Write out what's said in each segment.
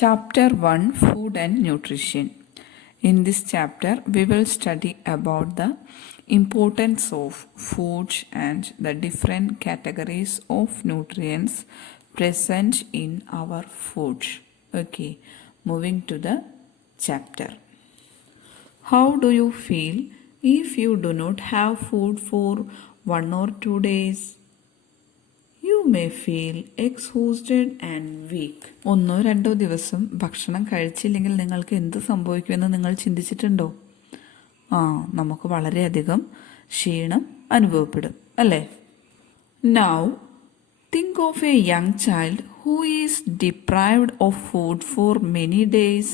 Chapter 1 Food and Nutrition. In this chapter, we will study about the importance of foods and the different categories of nutrients present in our food. Okay, moving to the chapter. How do you feel if you do not have food for 1 or 2 days? You may feel exhausted and weak. 1-2 ദിവസം ഭക്ഷണം കഴിച്ചില്ലെങ്കിൽ നിങ്ങൾക്ക് എന്ത് സംഭവിക്കുമെന്ന് നിങ്ങൾ ചിന്തിച്ചിട്ടുണ്ടോ? നമുക്ക് വളരെയധികം ക്ഷീണം അനുഭവപ്പെടും അല്ലേ? Now, think of a young child who is deprived of food for many days.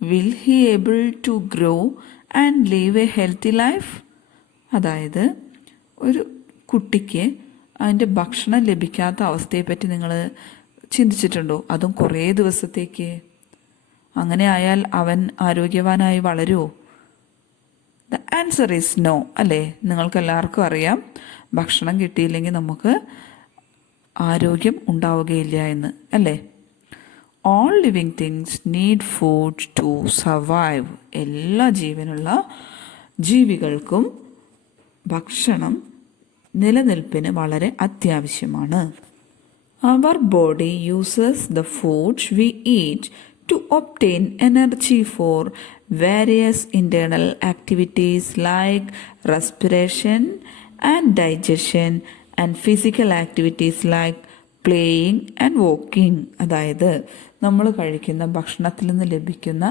Will he able to grow and live a healthy life? അതായത് ഒരു കുട്ടിക്ക് അതിൻ്റെ ഭക്ഷണം ലഭിക്കാത്ത അവസ്ഥയെപ്പറ്റി നിങ്ങൾ ചിന്തിച്ചിട്ടുണ്ടോ? അതും കുറേ ദിവസത്തേക്ക്. അങ്ങനെ ആയാൽ അവൻ ആരോഗ്യവാനായി വളരുമോ? ദ ആൻസർ ഈസ് നോ അല്ലേ? നിങ്ങൾക്കെല്ലാവർക്കും അറിയാം ഭക്ഷണം കിട്ടിയില്ലെങ്കിൽ നമുക്ക് ആരോഗ്യം ഉണ്ടാവുകയില്ല എന്ന് അല്ലേ? All living things need food to survive. എല്ലാ ജീവനുള്ള ജീവികൾക്കും ഭക്ഷണം നിലനിൽപ്പിന് വളരെ അത്യാവശ്യമാണ്. Our body uses the foods we eat to obtain energy for various internal activities like respiration and digestion and physical activities like playing and walking. അതായത് നമ്മൾ കഴിക്കുന്ന ഭക്ഷണത്തിൽ നിന്ന് ലഭിക്കുന്ന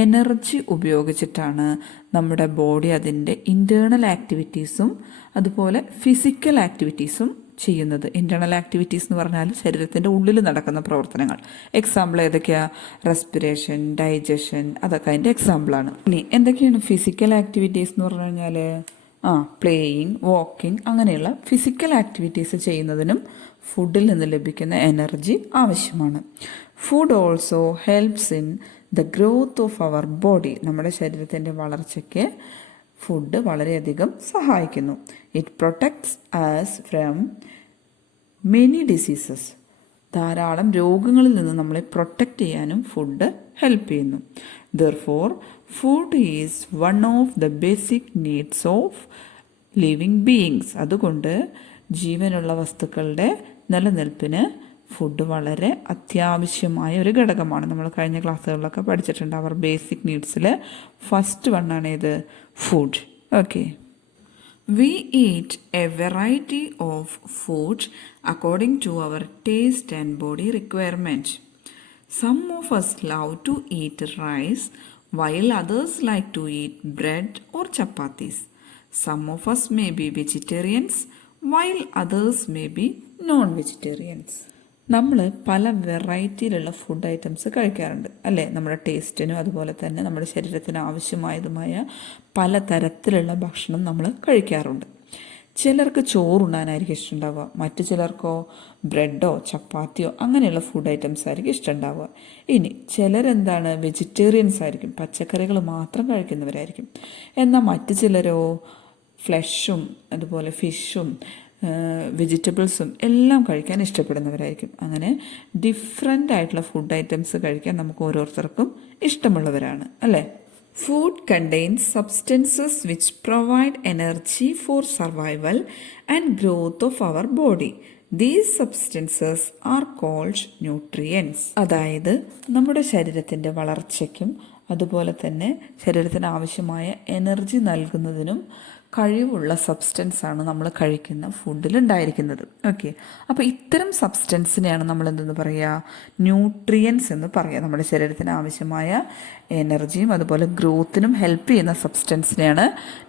എനർജി ഉപയോഗിച്ചിട്ടാണ് നമ്മുടെ ബോഡി അതിൻ്റെ ഇൻറ്റേർണൽ ആക്ടിവിറ്റീസും അതുപോലെ ഫിസിക്കൽ ആക്ടിവിറ്റീസും ചെയ്യുന്നത്. ഇൻറ്റേർണൽ ആക്ടിവിറ്റീസ് എന്ന് പറഞ്ഞാൽ ശരീരത്തിൻ്റെ ഉള്ളിൽ നടക്കുന്ന പ്രവർത്തനങ്ങൾ. എക്സാമ്പിൾ ഏതൊക്കെയാണ്? റെസ്പിറേഷൻ, ഡൈജഷൻ, അതൊക്കെ അതിൻ്റെ എക്സാമ്പിളാണ്. ഇനി എന്തൊക്കെയാണ് ഫിസിക്കൽ ആക്ടിവിറ്റീസ് എന്ന് പറഞ്ഞു കഴിഞ്ഞാൽ പ്ലേയിങ്, വാക്കിംഗ്, അങ്ങനെയുള്ള ഫിസിക്കൽ ആക്ടിവിറ്റീസ് ചെയ്യുന്നതിനും ഫുഡിൽ നിന്ന് ലഭിക്കുന്ന എനർജി ആവശ്യമാണ്. Food also helps in the growth of our body. നമ്മുടെ ശരീരത്തിൻ്റെ വളർച്ചയ്ക്ക് ഫുഡ് വളരെയധികം സഹായിക്കുന്നു. It protects us from many diseases. ധാരാളം രോഗങ്ങളിൽ നിന്ന് നമ്മളെ പ്രൊട്ടക്റ്റ് ചെയ്യാനും ഫുഡ് ഹെൽപ്പ് ചെയ്യുന്നു. Therefore food is one of the basic needs of living beings. അതുകൊണ്ട് ജീവനുള്ള വസ്തുക്കളുടെ നിലനിൽപ്പിന് ഫുഡ് വളരെ അത്യാവശ്യമായ ഒരു ഘടകമാണ്. നമ്മൾ കഴിഞ്ഞ ക്ലാസ്സുകളിലൊക്കെ പഠിച്ചിട്ടുണ്ട്. അവർ ബേസിക് നീഡ്സിൽ ഫസ്റ്റ് വണ്ണാണ് ഇത് food. Okay, we eat a variety of food according to our taste and body requirement. Some of us love to eat rice while others like to eat bread or chapatis. Some of us may be vegetarians while others may be non-vegetarians. നമ്മൾ പല വെറൈറ്റിയിലുള്ള food items കഴിക്കാറുണ്ട് അല്ലേ? നമ്മുടെ ടേസ്റ്റിനും അതുപോലെ തന്നെ നമ്മുടെ ശരീരത്തിന് ആവശ്യമായതുമായ പല തരത്തിലുള്ള ഭക്ഷണം നമ്മൾ കഴിക്കാറുണ്ട്. ചിലർക്ക് ചോറുണ്ണാനായിരിക്കും ഇഷ്ടമുണ്ടാവുക, മറ്റു ചിലർക്കോ ബ്രെഡോ ചപ്പാത്തിയോ അങ്ങനെയുള്ള ഫുഡ് ഐറ്റംസ് ആയിരിക്കും ഇഷ്ടമുണ്ടാവുക. ഇനി ചിലരെന്താണ് വെജിറ്റേറിയൻസ് ആയിരിക്കും, പച്ചക്കറികൾ മാത്രം കഴിക്കുന്നവരായിരിക്കും. എന്നാൽ മറ്റു ചിലരോ ഫ്ലഷും അതുപോലെ ഫിഷും വെജിറ്റബിൾസും എല്ലാം കഴിക്കാൻ ഇഷ്ടപ്പെടുന്നവരായിരിക്കും. അങ്ങനെ ഡിഫറെൻ്റ് ആയിട്ടുള്ള ഫുഡ് ഐറ്റംസ് കഴിക്കാൻ നമുക്ക് ഓരോരുത്തർക്കും ഇഷ്ടമുള്ളവരാണ് അല്ലേ? Food contains substances which provide energy for survival and growth of our body. These substances are called nutrients. അതായത് നമ്മുടെ ശരീരത്തിൻ്റെ വളർച്ചയ്ക്കും അതുപോലെ തന്നെ ശരീരത്തിന് ആവശ്യമായ എനർജി നൽകുന്നതിനും കഴിവുള്ള സബ്സ്റ്റൻസ് ആണ് നമ്മൾ കഴിക്കുന്ന ഫുഡിൽ ഉണ്ടായിരിക്കുന്നത്. ഓക്കെ, അപ്പോൾ ഇത്തരം സബ്സ്റ്റൻസിനെയാണ് നമ്മൾ എന്തെന്ന് പറയുക? ന്യൂട്രിയൻസ് എന്ന് പറയുക. നമ്മുടെ ശരീരത്തിന് ആവശ്യമായ എനർജിയും അതുപോലെ ഗ്രോത്തിനും ഹെൽപ്പ് ചെയ്യുന്ന സബ്സ്റ്റൻസിനെയാണ്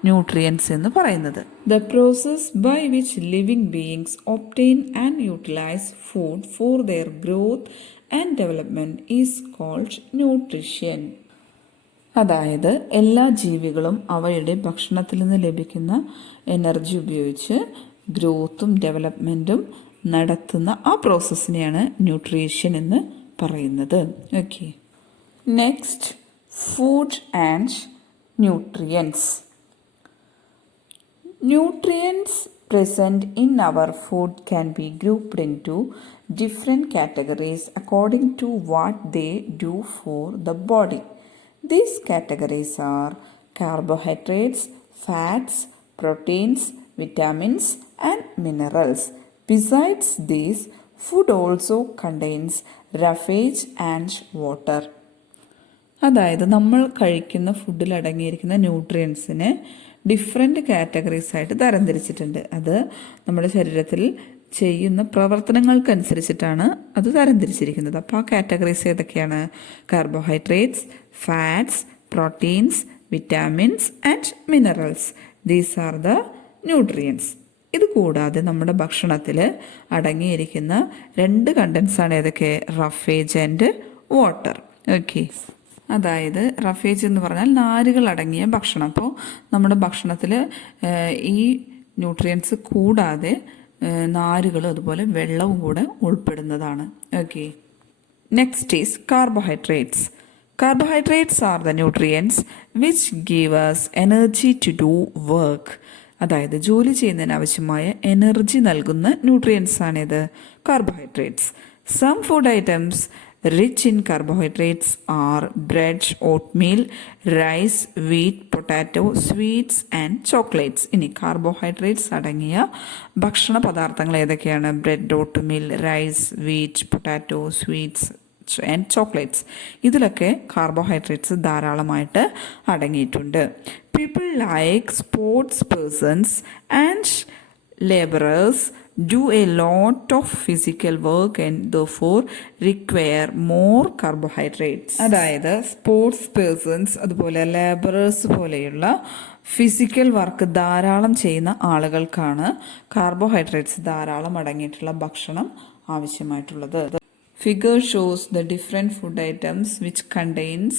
ന്യൂട്രിയൻസ് എന്ന് പറയുന്നത്. The process by which living beings obtain and utilise food for their growth and development is called nutrition. അതായത് എല്ലാ ജീവികളും അവയുടെ ഭക്ഷണത്തിൽ നിന്ന് ലഭിക്കുന്ന എനർജി ഉപയോഗിച്ച് ഗ്രോത്തും ഡെവലപ്മെൻറ്റും നടത്തുന്ന ആ പ്രോസസ്സിനെയാണ് ന്യൂട്രീഷൻ എന്ന് പറയുന്നത്. Okay, next food and nutrients. Nutrients present in our food can be grouped into different categories according to what they do for the body. These categories are carbohydrates, fats, proteins, vitamins, and minerals. Besides this, food also contains roughage and water. അതായത് നമ്മൾ കഴിക്കുന്ന ഫുഡിൽ അടങ്ങിയിരിക്കുന്ന ന്യൂട്രിയൻസിനെ different categories ആയിട്ട് തരംതിരിച്ചിട്ടുണ്ട്. അത് നമ്മുടെ ശരീരത്തിൽ ചെയ്യുന്ന പ്രവർത്തനങ്ങൾക്കനുസരിച്ചിട്ടാണ് അത് തരംതിരിച്ചിരിക്കുന്നത്. അപ്പോൾ ആ കാറ്റഗറീസ് ഏതൊക്കെയാണ്? Carbohydrates, fats, proteins, vitamins and minerals. These are the nutrients. ഇത് കൂടാതെ നമ്മുടെ ഭക്ഷണത്തിൽ അടങ്ങിയിരിക്കുന്ന 2 കണ്ടൻസാണ് ഏതൊക്കെ? Roughage and water. ഓക്കെ, അതായത് റഫേജ് എന്ന് പറഞ്ഞാൽ നാരുകൾ അടങ്ങിയ ഭക്ഷണം. അപ്പോൾ നമ്മുടെ ഭക്ഷണത്തിൽ ഈ ന്യൂട്രിയൻസ് കൂടാതെ നാരുകളും അതുപോലെ വെള്ളവും കൂടെ ഉൾപ്പെടുന്നതാണ്. Okay, next is carbohydrates. Carbohydrates are the nutrients which give us energy to do work. അതായത് ജോലി ചെയ്യുന്നതിന് ആവശ്യമായ എനർജി നൽകുന്ന ന്യൂട്രിയൻസ് ആണിത്, carbohydrates. Some food items rich in carbohydrates are bread, oatmeal, rice, wheat, potato, sweets and chocolates. ഇനി carbohydrates അടങ്ങിയ ഭക്ഷണ പദാർത്ഥങ്ങൾ ഏതൊക്കെയാണ്? Bread, oatmeal, rice, wheat, potato, sweets and chocolates. ഇതിലൊക്കെ കാർബോഹൈഡ്രേറ്റ്സ് ധാരാളമായിട്ട് അടങ്ങിയിട്ടുണ്ട്. People like sports persons and laborers do a lot of physical work and therefore require more carbohydrates. അതായത് sports persons അതുപോലെ ലേബറേഴ്സ് പോലെയുള്ള ഫിസിക്കൽ വർക്ക് ധാരാളം ചെയ്യുന്ന ആളുകൾക്കാണ് carbohydrates ധാരാളം അടങ്ങിയിട്ടുള്ള ഭക്ഷണം ആവശ്യമായിട്ടുള്ളത്. Figure shows the different food items which contains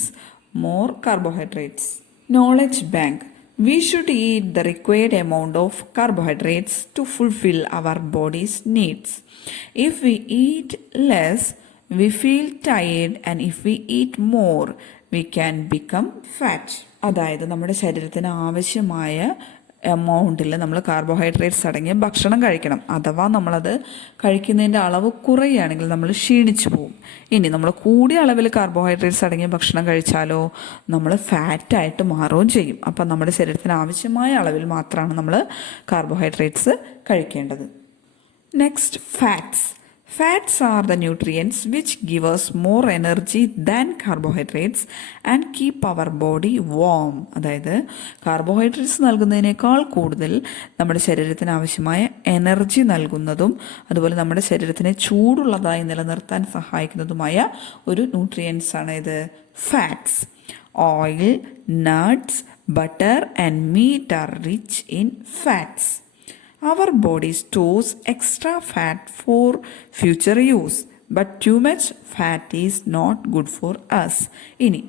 more carbohydrates. Knowledge bank. We should eat the required amount of carbohydrates to fulfill our body's needs. If we eat less, we feel tired, and if we eat more, we can become fat. അതായത് നമ്മുടെ ശരീരത്തിന് ആവശ്യമായ എമൗണ്ടിൽ നമ്മൾ carbohydrates അടങ്ങിയ ഭക്ഷണം കഴിക്കണം. അഥവാ നമ്മളത് കഴിക്കുന്നതിൻ്റെ അളവ് കുറയുകയാണെങ്കിൽ നമ്മൾ ക്ഷീണിച്ചു പോകും. ഇനി നമ്മൾ കൂടിയ അളവിൽ കാർബോഹൈഡ്രേറ്റ്സ് അടങ്ങിയ ഭക്ഷണം കഴിച്ചാലോ നമ്മൾ ഫാറ്റായിട്ട് മാറുകയും ചെയ്യും. അപ്പം നമ്മുടെ ശരീരത്തിന് ആവശ്യമായ അളവിൽ മാത്രമാണ് നമ്മൾ കാർബോഹൈഡ്രേറ്റ്സ് കഴിക്കേണ്ടത്. Next, fats. Fats are the nutrients which give us more energy than carbohydrates and keep our body warm. അതായത് കാർബോഹൈഡ്രേറ്റ്സ് നൽകുന്നതിനേക്കാൾ കൂടുതൽ നമ്മുടെ ശരീരത്തിന് ആവശ്യമായ എനർജി നൽകുന്നതും അതുപോലെ നമ്മുടെ ശരീരത്തിനെ ചൂടുള്ളതായി നിലനിർത്താൻ സഹായിക്കുന്നതുമായ ഒരു ന്യൂട്രിയൻസ് ആണ് ഇത്, fats. Oil, nuts, butter and meat are rich in fats. Our body stores extra fat for future use, but too much fat is not good for us. ഇനി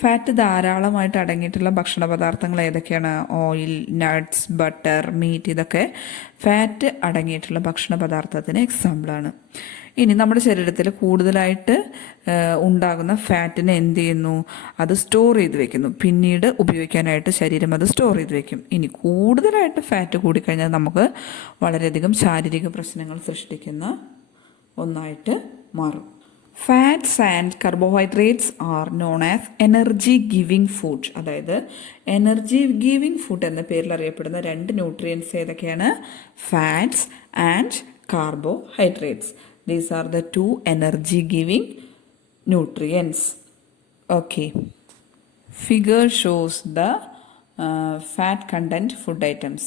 ഫാറ്റ് ധാരാളമായിട്ട് അടങ്ങിയിട്ടുള്ള ഭക്ഷണ പദാർത്ഥങ്ങൾ ഏതൊക്കെയാണ്? ഓയിൽ, നട്ട്സ്, ബട്ടർ, മീറ്റ്, ഇതൊക്കെ fat അടങ്ങിയിട്ടുള്ള ഭക്ഷണ പദാർത്ഥത്തിന് എക്സാമ്പിളാണ്. ഇനി നമ്മുടെ ശരീരത്തിൽ കൂടുതലായിട്ട് ഉണ്ടാകുന്ന ഫാറ്റിനെ എന്ത് ചെയ്യുന്നു? അത് സ്റ്റോർ ചെയ്ത് വെക്കുന്നു. പിന്നീട് ഉപയോഗിക്കാനായിട്ട് ശരീരം അത് സ്റ്റോർ ചെയ്ത് വെക്കും. ഇനി കൂടുതലായിട്ട് ഫാറ്റ് കൂടിക്കഴിഞ്ഞാൽ നമുക്ക് വളരെയധികം ശാരീരിക പ്രശ്നങ്ങൾ സൃഷ്ടിക്കുന്ന ഒന്നായിട്ട് മാറും. Fats and carbohydrates are known as energy giving food. അതായത് എനർജി ഗിവിംഗ് ഫുഡ് എന്ന പേരിൽ അറിയപ്പെടുന്ന 2 ന്യൂട്രിയൻസ് ഏതൊക്കെയാണ്? Fats and carbohydrates. These are the 2 energy giving nutrients. Okay. Figure shows the fat content food items.